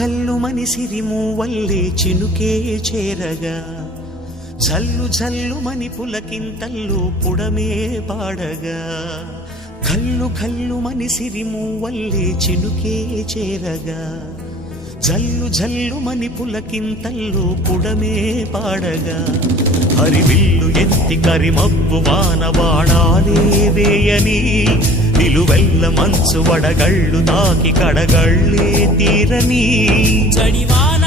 కల్లు మని సిరిమూవల్లే చినుకే చేరగా జల్లు జల్లు మని పులకింతల్లు పుడమే పాడగా కల్లు కల్లు మని సిరిమూవల్లే చినుకే చేరగా జల్లు జల్లు మని పులకింతల్లు పుడమే పాడగా హరివిల్లు ఎత్తి కరిమబ్బు వానవాడాలే వేయని నిలువెల్ల మంచు వడగళ్ళు తాకి కడగళ్ళే తీరని చడివాన